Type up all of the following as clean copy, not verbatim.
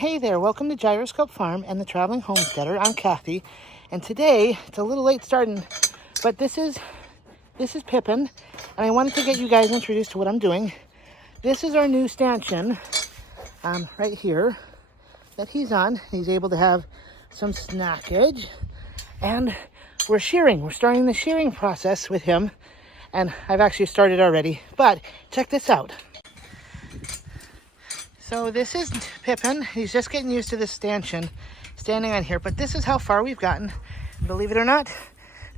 Hey there, welcome to Gyroscope Farm and the Traveling Homesteader. I'm Kathy, and today, it's a little late starting, but this is Pippin, and I wanted to get you guys introduced to what I'm doing. This is our new stanchion, right here, that he's on. He's able to have some snackage, and we're shearing. We're starting the shearing process with him, and I've actually started already, but check this out. So this is Pippin. He's just getting used to this stanchion standing on here, but this is how far we've gotten. Believe it or not,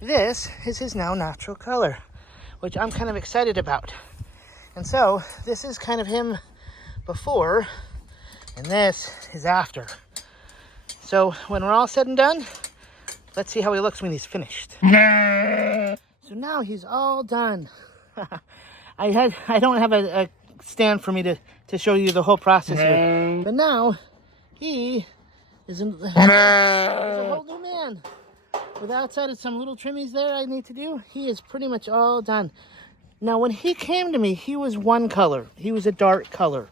this is his now natural color, which I'm kind of excited about. And so this is kind of him before, and this is after. So when we're all said and done, let's see how he looks when he's finished. So now he's all done. I don't have a stand for me to show you the whole process here. But now he is a whole new man. With outside of some little trimmies there I need to do, he is pretty much all done. Now when he came to me, he was one color. He was a dark color.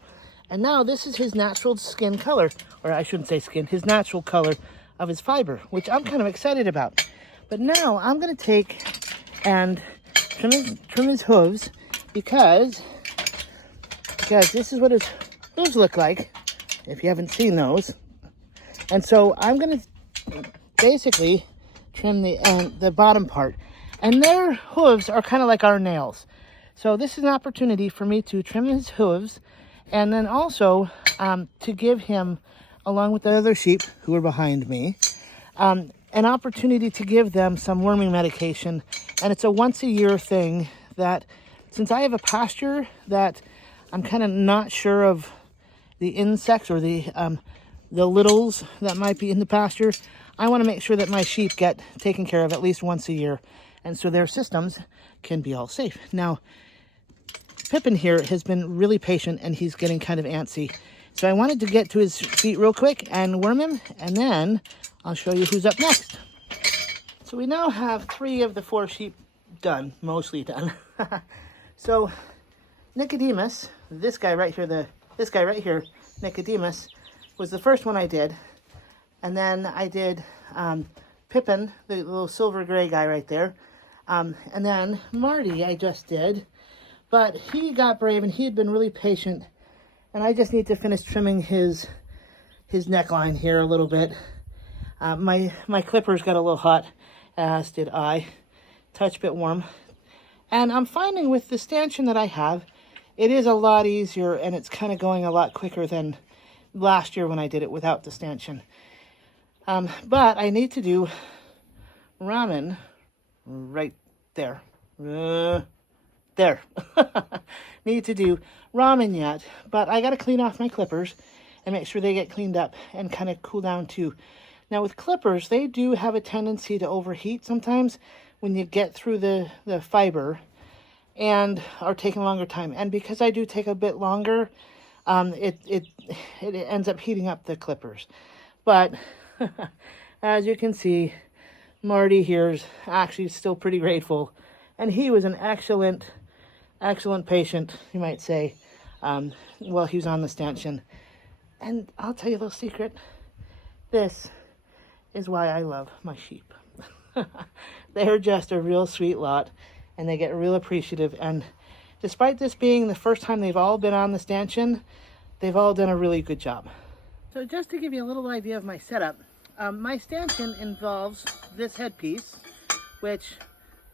And now this is his natural skin color, or I shouldn't say skin, his natural color of his fiber, which I'm kind of excited about. But now I'm gonna take and trim his hooves because this is what his hooves look like, if you haven't seen those. And so I'm going to basically trim the bottom part. And their hooves are kind of like our nails. So this is an opportunity for me to trim his hooves, and then also to give him, along with the other sheep who are behind me, an opportunity to give them some worming medication. And it's a once-a-year thing that, since I have a pasture that I'm kind of not sure of the insects or the littles that might be in the pasture, I want to make sure that my sheep get taken care of at least once a year, and so their systems can be all safe. Now, Pippin here has been really patient, and he's getting kind of antsy. So I wanted to get to his feet real quick and worm him, and then I'll show you who's up next. So we now have 3 of the 4 sheep done, mostly done. So Nicodemus, this guy right here, Nicodemus, was the first one I did. And then I did Pippin, the little silver gray guy right there. And then Marty I just did. But he got brave and he had been really patient. And I just need to finish trimming his neckline here a little bit. My clippers got a little hot, as did I. Touch bit warm. And I'm finding with the stanchion that I have, it is a lot easier, and it's kind of going a lot quicker than last year when I did it without the stanchion. But I need to do ramen right there. There. Need to do ramen yet, but I got to clean off my clippers and make sure they get cleaned up and kind of cool down too. Now with clippers, they do have a tendency to overheat sometimes when you get through the fiber, and are taking a longer time. And because I do take a bit longer, it ends up heating up the clippers. But as you can see, Marty here is actually still pretty grateful, and he was an excellent patient, you might say, while he was on the stanchion. And I'll tell you a little secret. This is why I love my sheep. They're just a real sweet lot, and they get real appreciative. And despite this being the first time they've all been on the stanchion, they've all done a really good job. So just to give you a little idea of my setup, my stanchion involves this headpiece, which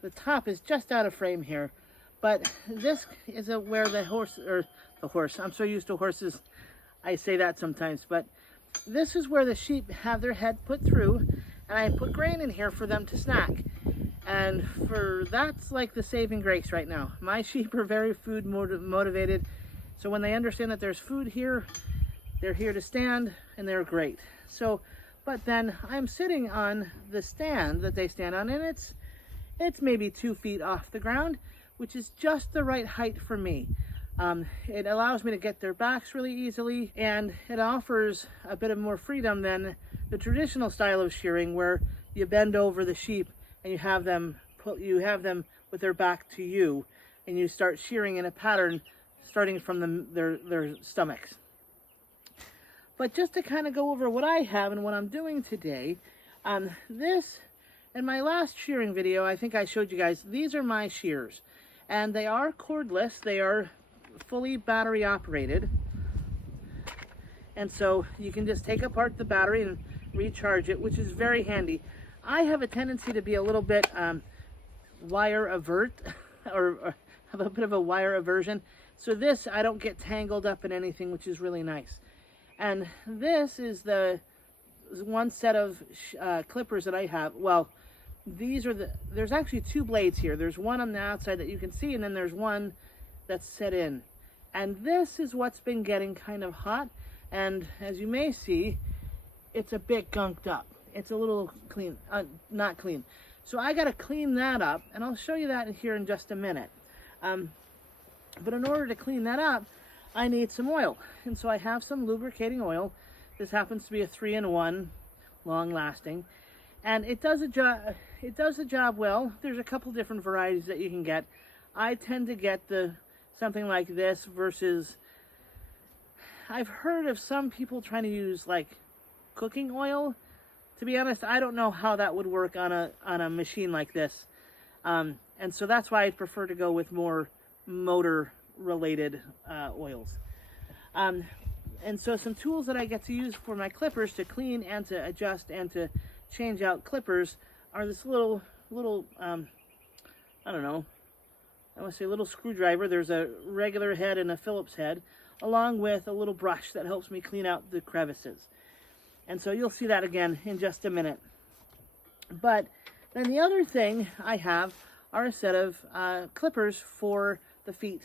the top is just out of frame here. But this is where I'm so used to horses, I say that sometimes, but this is where the sheep have their head put through, and I put grain in here for them to snack. And that's like the saving grace right now. My sheep are very food motivated, so when they understand that there's food here, they're here to stand, and they're great. So, but then I'm sitting on the stand that they stand on, and it's maybe 2 feet off the ground, which is just the right height for me. It allows me to get their backs really easily, and it offers a bit of more freedom than the traditional style of shearing, where you bend over the sheep and you have them with their back to you, and you start shearing in a pattern starting from their stomachs. But just to kind of go over what I have and what I'm doing today, this, in my last shearing video, I think I showed you guys, these are my shears. And they are cordless, they are fully battery operated. And so you can just take apart the battery and recharge it, which is very handy. I have a tendency to be a little bit wire avert, or have a bit of a wire aversion. So this, I don't get tangled up in anything, which is really nice. And this is the one set of clippers that I have. Well, these are there's actually two blades here. There's one on the outside that you can see, and then there's one that's set in. And this is what's been getting kind of hot. And as you may see, it's a bit gunked up. It's a little clean, not clean. So I gotta clean that up, and I'll show you that here in just a minute. But in order to clean that up, I need some oil. And so I have some lubricating oil. This happens to be a 3-in-1, long lasting. And it does the job well. There's a couple different varieties that you can get. I tend to get something like this versus, I've heard of some people trying to use like cooking oil. To be honest, I don't know how that would work on a machine like this. And so that's why I prefer to go with more motor related oils. And so some tools that I get to use for my clippers to clean and to adjust and to change out clippers are this little I don't know, I want to say little screwdriver. There's a regular head and a Phillips head, along with a little brush that helps me clean out the crevices. And so you'll see that again in just a minute. But then the other thing I have are a set of clippers for the feet.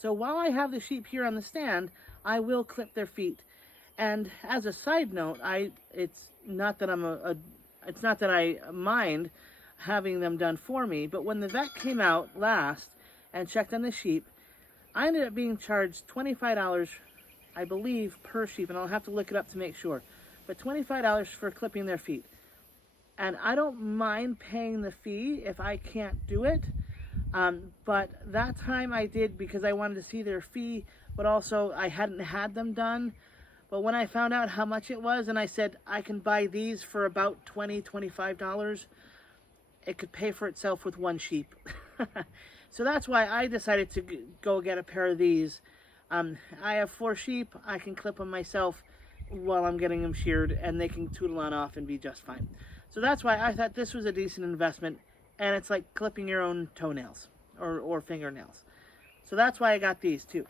So while I have the sheep here on the stand, I will clip their feet. And as a side note, it's not that I mind having them done for me, but when the vet came out last and checked on the sheep, I ended up being charged $25, I believe, per sheep, and I'll have to look it up to make sure, but $25 for clipping their feet. And I don't mind paying the fee if I can't do it, but that time I did because I wanted to see their fee, but also I hadn't had them done. But when I found out how much it was, and I said I can buy these for about $20, $25, it could pay for itself with one sheep. So that's why I decided to go get a pair of these. I have 4 sheep. I can clip them myself while I'm getting them sheared, and they can tootle on off and be just fine. So that's why I thought this was a decent investment, and it's like clipping your own toenails or fingernails. So that's why I got these too.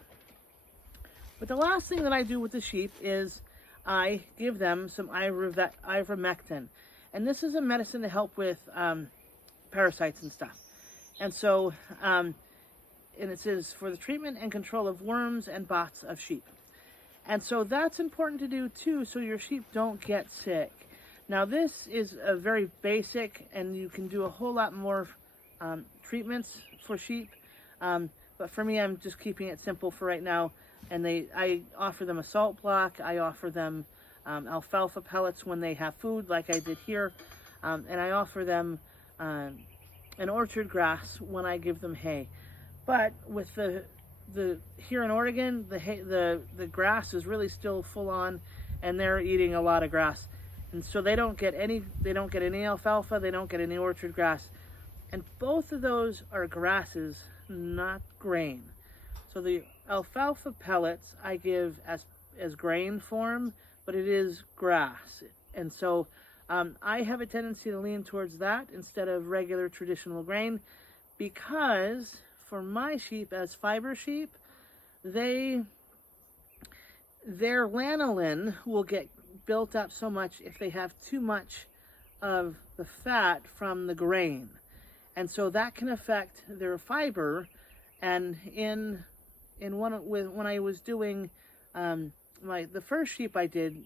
But the last thing that I do with the sheep is I give them some ivermectin. And this is a medicine to help with parasites and stuff. And so, and it says for the treatment and control of worms and bots of sheep. And so that's important to do too, so your sheep don't get sick. Now this is a very basic, and you can do a whole lot more treatments for sheep. But for me, I'm just keeping it simple for right now. And I offer them a salt block. I offer them alfalfa pellets when they have food, like I did here. And I offer them an orchard grass when I give them hay. But with the here in Oregon, the grass is really still full on, and they're eating a lot of grass. And so they don't get any alfalfa, they don't get any orchard grass. And both of those are grasses, not grain. So the alfalfa pellets I give as grain form, but it is grass. And so I have a tendency to lean towards that instead of regular traditional grain, because for my sheep as fiber sheep, their lanolin will get built up so much if they have too much of the fat from the grain. And so that can affect their fiber. And when I was doing the first sheep I did,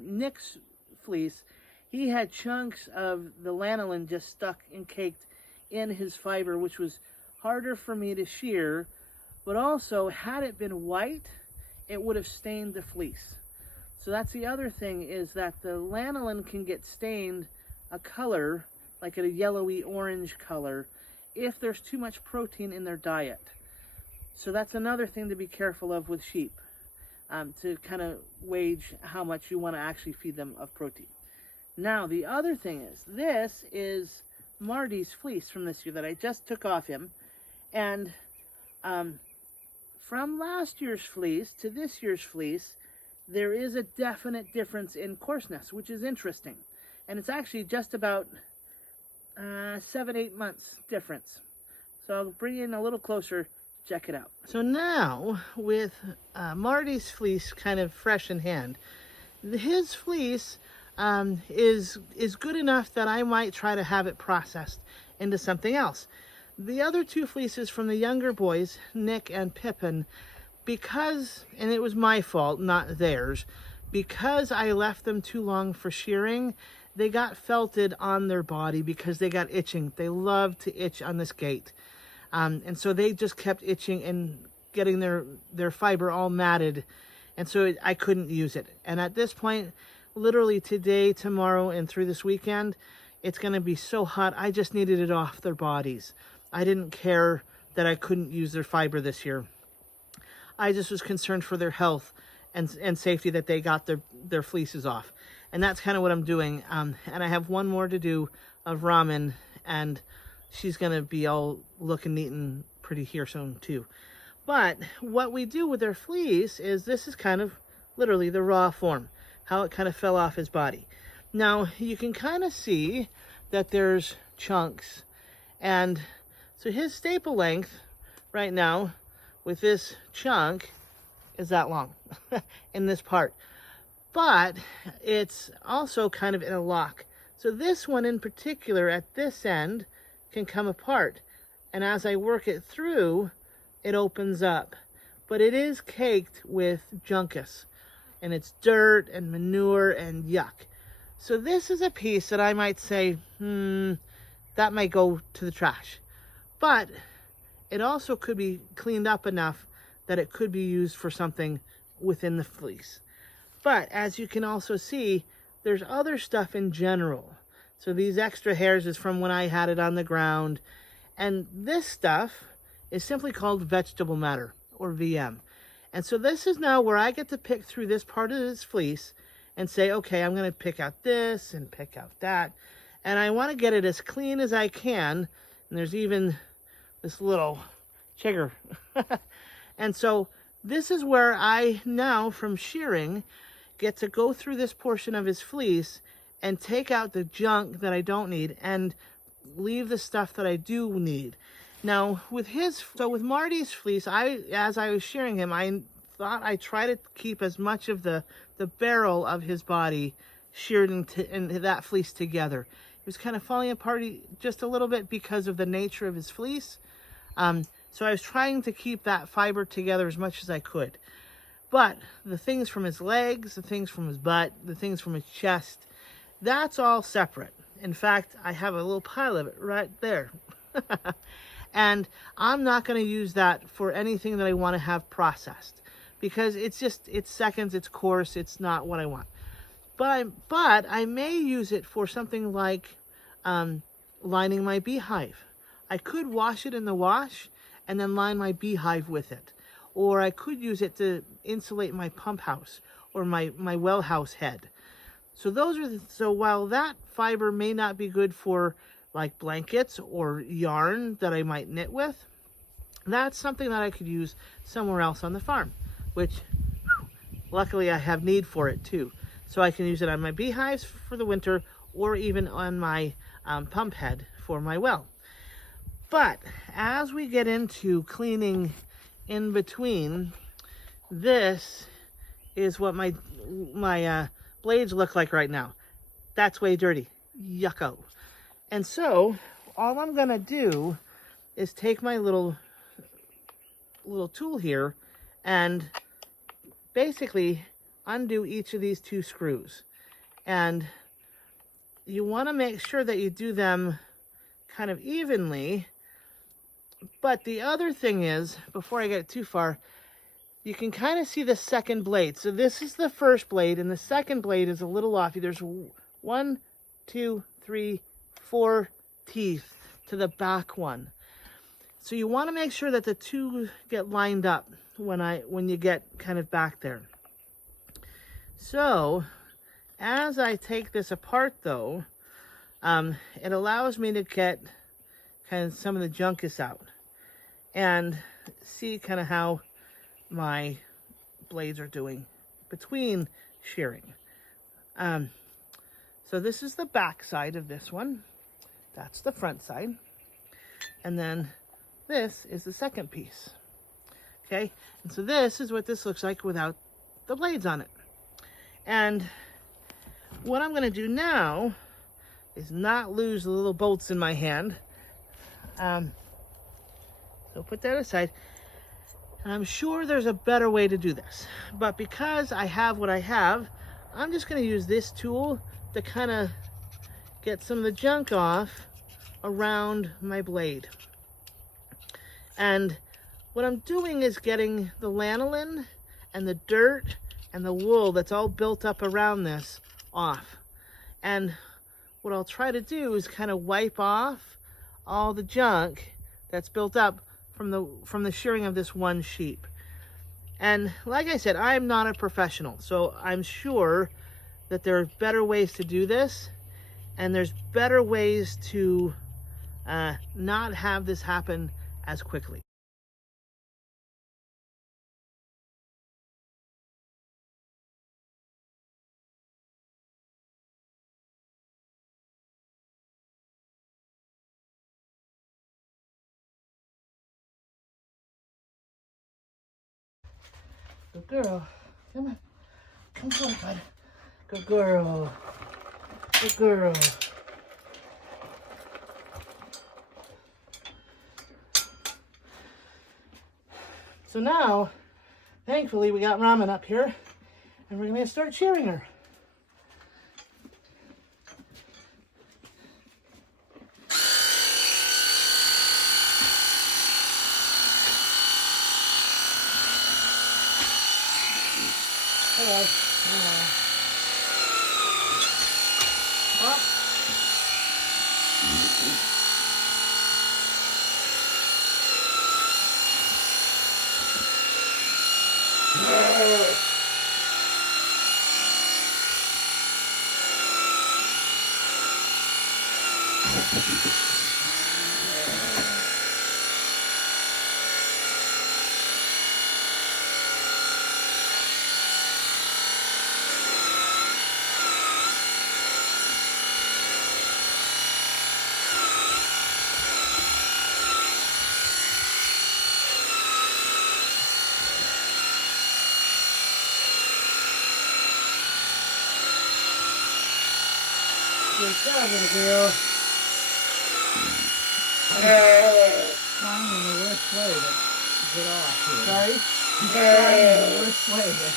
Nick's fleece, he had chunks of the lanolin just stuck and caked in his fiber, which was harder for me to shear, but also had it been white, it would have stained the fleece. So that's the other thing, is that the lanolin can get stained a color, like a yellowy orange color, if there's too much protein in their diet. So that's another thing to be careful of with sheep. to kind of wage how much you want to actually feed them of protein. Now, the other thing is, this is Marty's fleece from this year that I just took off him. And from last year's fleece to this year's fleece, there is a definite difference in coarseness, which is interesting. And it's actually just about 7-8 months difference. So I'll bring it in a little closer, check it out. So now, with Marty's fleece kind of fresh in hand, his fleece is good enough that I might try to have it processed into something else. The other two fleeces from the younger boys, Nick and Pippin, because, and it was my fault, not theirs, because I left them too long for shearing, they got felted on their body because they got itching. They love to itch on this gate. And so they just kept itching and getting their fiber all matted. And so I couldn't use it. And at this point, literally today, tomorrow, and through this weekend, it's going to be so hot. I just needed it off their bodies. I didn't care that I couldn't use their fiber this year. I just was concerned for their health and safety, that they got their fleeces off. And that's kind of what I'm doing. And I have one more to do of ramen, and she's going to be all looking neat and pretty here soon too. But what we do with their fleece is, this is kind of literally the raw form, how it kind of fell off his body. Now, you can kind of see that there's chunks. And so his staple length right now with this chunk is that long in this part. But it's also kind of in a lock. So this one in particular at this end can come apart. And as I work it through, it opens up. But it is caked with junkus. And it's dirt and manure and yuck. So this is a piece that I might say, that might go to the trash. But it also could be cleaned up enough that it could be used for something within the fleece. But as you can also see, there's other stuff in general. So these extra hairs is from when I had it on the ground. And this stuff is simply called vegetable matter, or VM. And so this is now where I get to pick through this part of this fleece and say, okay, I'm going to pick out this and pick out that. And I want to get it as clean as I can. And there's even this little chigger. And so this is where I now, from shearing, get to go through this portion of his fleece and take out the junk that I don't need and leave the stuff that I do need. Now, with Marty's fleece, as I was shearing him, I thought I'd try to keep as much of the barrel of his body sheared and that fleece together. It was kind of falling apart just a little bit because of the nature of his fleece. So I was trying to keep that fiber together as much as I could. But the things from his legs, the things from his butt, the things from his chest, that's all separate. In fact, I have a little pile of it right there. And I'm not going to use that for anything that I want to have processed. Because it's seconds, it's coarse, it's not what I want. But I may use it for something like lining my beehive. I could wash it in the wash and then line my beehive with it. Or I could use it to insulate my pump house or my well house head. So so while that fiber may not be good for like blankets or yarn that I might knit with, that's something that I could use somewhere else on the farm, which luckily I have need for it too. So I can use it on my beehives for the winter or even on my pump head for my well. But as we get into cleaning in between, this is what my blades look like right now. That's way dirty. Yucko. And so all I'm gonna do is take my little tool here and basically undo each of these 2 screws. And you want to make sure that you do them kind of evenly. But the other thing is, before I get too far, you can kind of see the second blade. So this is the first blade, and the second blade is a little off. There's 1, 2, 3, 4 teeth to the back one. So you want to make sure that the 2 get lined up when you get kind of back there. So as I take this apart though, it allows me to get kind of some of the junkus out and see kind of how my blades are doing between shearing. So this is the back side of this one. That's the front side. And then this is the second piece. Okay, and so this is what this looks like without the blades on it. And what I'm gonna do now is not lose the little bolts in my hand. So put that aside. And I'm sure there's a better way to do this. But because I have what I have, I'm just gonna use this tool to kind of get some of the junk off around my blade. And what I'm doing is getting the lanolin and the dirt and the wool that's all built up around this off. And what I'll try to do is kind of wipe off all the junk that's built up from the shearing of this one sheep. And like I said, I'm not a professional, so I'm sure that there are better ways to do this, and there's better ways to not have this happen as quickly. Good girl. Come on. Come on, bud. Good girl. Good girl. So now, thankfully, we got Ramen up here, and we're going to start shearing her. Hello. Hello. Up. Good job, little girl. Trying in the worst way to get off here. Sorry? Trying in the worst way to...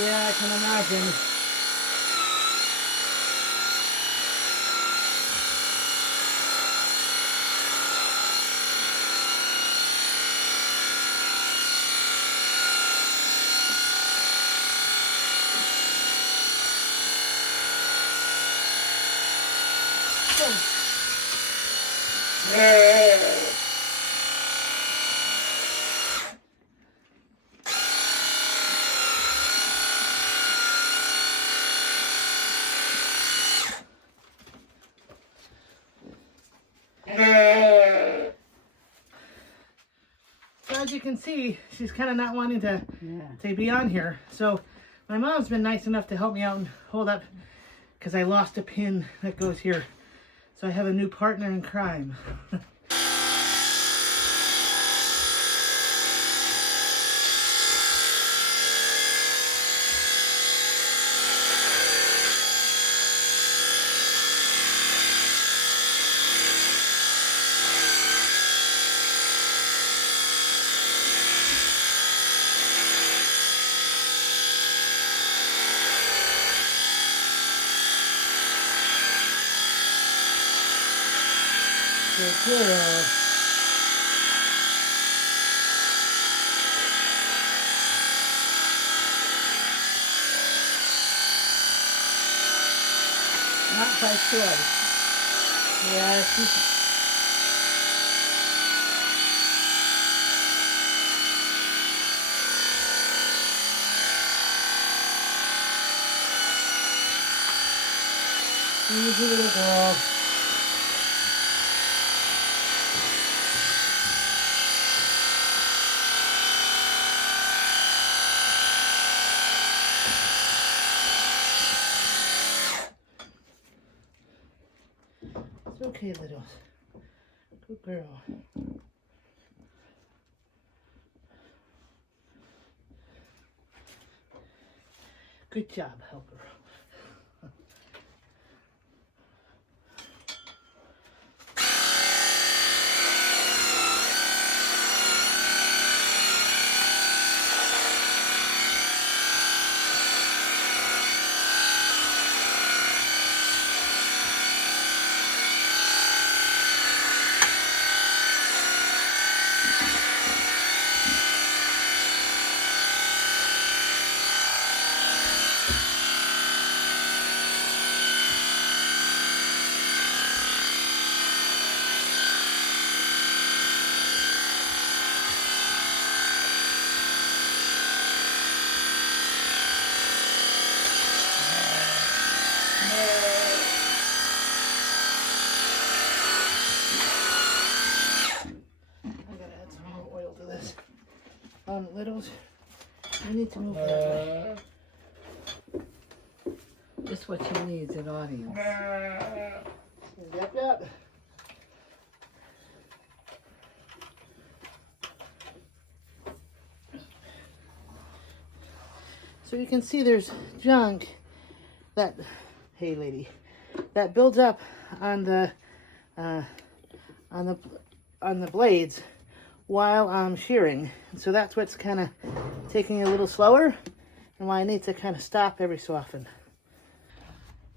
Yeah, I can imagine. So as you can see, she's kind of not wanting to be on here. So my mom's been nice enough to help me out and hold up because I lost a pin that goes here. So I have a new partner in crime. Good girl. Not by choice. Yeah, she's... Easy little girl. It's okay, Littles. Good girl. Good job, helper. Littles, you need to move that way. Just what she needs in audience. Yep, yep. So you can see there's junk that, hey lady, that builds up on the blades while I'm shearing. So that's what's kind of taking a little slower and why I need to kind of stop every so often.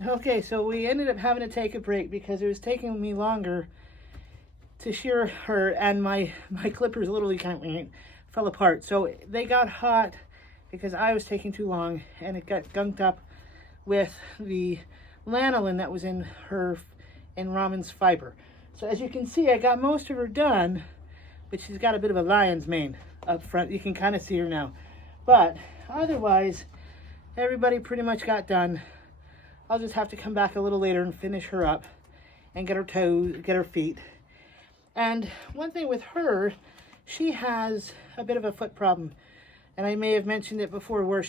Okay, so we ended up having to take a break because it was taking me longer to shear her, and my clippers literally kind of fell apart. So they got hot because I was taking too long, and it got gunked up with the lanolin that was in Raman's fiber. So as you can see, I got most of her done, but she's got a bit of a lion's mane up front. You can kind of see her now. But otherwise, everybody pretty much got done. I'll just have to come back a little later and finish her up and get her toes, get her feet. And one thing with her, she has a bit of a foot problem. And I may have mentioned it before, where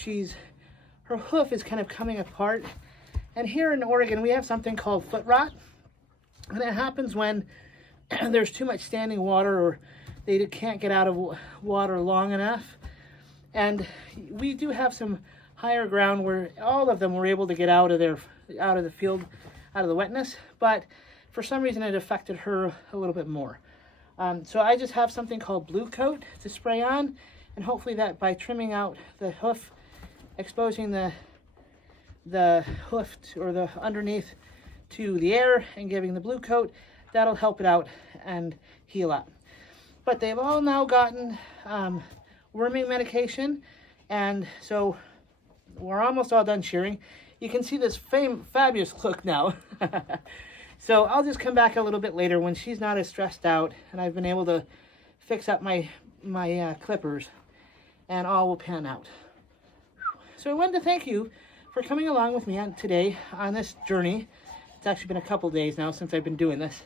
her hoof is kind of coming apart. And here in Oregon, we have something called foot rot. And it happens when there's too much standing water, or they can't get out of water long enough. And we do have some higher ground where all of them were able to get out of the field, out of the wetness. But for some reason, it affected her a little bit more. So I just have something called Blue Coat to spray on. And hopefully that by trimming out the hoof, exposing the hoof or the underneath to the air and giving the blue coat, that'll help it out and heal up. But they've all now gotten worming medication, and so we're almost all done shearing. You can see this fabulous look now. So I'll just come back a little bit later when she's not as stressed out and I've been able to fix up my clippers, and all will pan out. So I wanted to thank you for coming along with me today on this journey. It's actually been a couple days now since I've been doing this,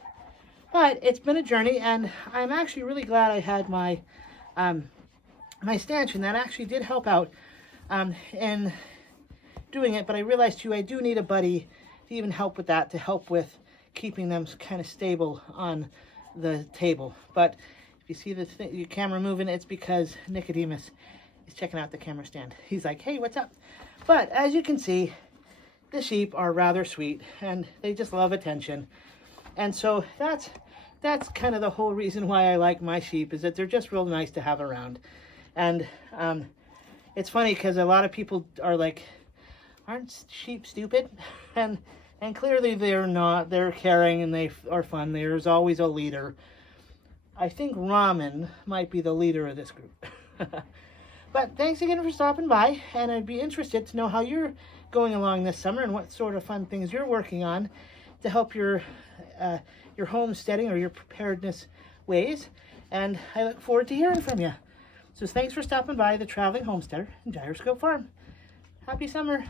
but it's been a journey, and I'm actually really glad I had my my stanchion. That actually did help out in doing it, but I realized too I do need a buddy to even help with that, to help with keeping them kind of stable on the table. But if you see the camera moving, it's because Nicodemus is checking out the camera stand. He's like, hey, what's up? But as you can see, the sheep are rather sweet and they just love attention. And so that's kind of the whole reason why I like my sheep, is that they're just real nice to have around. And it's funny because a lot of people are like, aren't sheep stupid? And clearly they're not. They're caring and they are fun. There's always a leader. I think Raman might be the leader of this group. But thanks again for stopping by, and I'd be interested to know how you're going along this summer and what sort of fun things you're working on to help your homesteading or your preparedness ways. And I look forward to hearing from you. So thanks for stopping by the Traveling Homesteader in Gyroscope Farm. Happy summer.